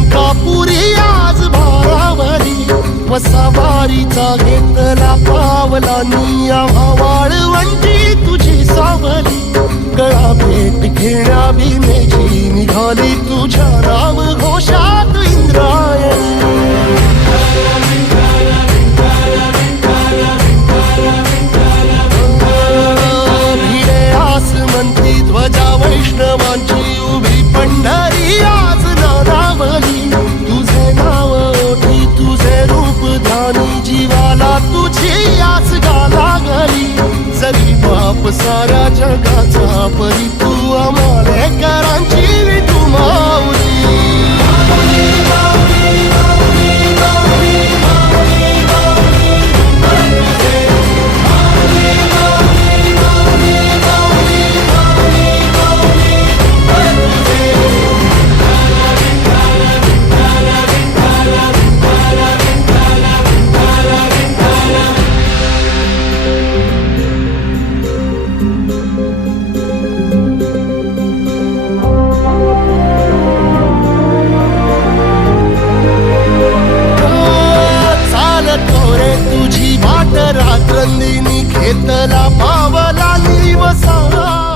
अंकापुरी आज भारावरी वसावारीचा घेतला पावला निया वाळवंटी तुझी सावली गळा भेट घेण्या भीमेची निघाली तुझ्या नाम घोषात इंद्रायणी भिडे आसमंती ध्वजा वैष्णवांची उभी पंढरी आज नारावली तुझे नाव ओठी तुझे रूप ध्यानी जीवाला तुझी आस लागली जरी बाप साऱ्या जगाचा परी तू आमालेकरांची विठू माऊली तुझी वाट रात्रंदिनी घेतला पावला वसा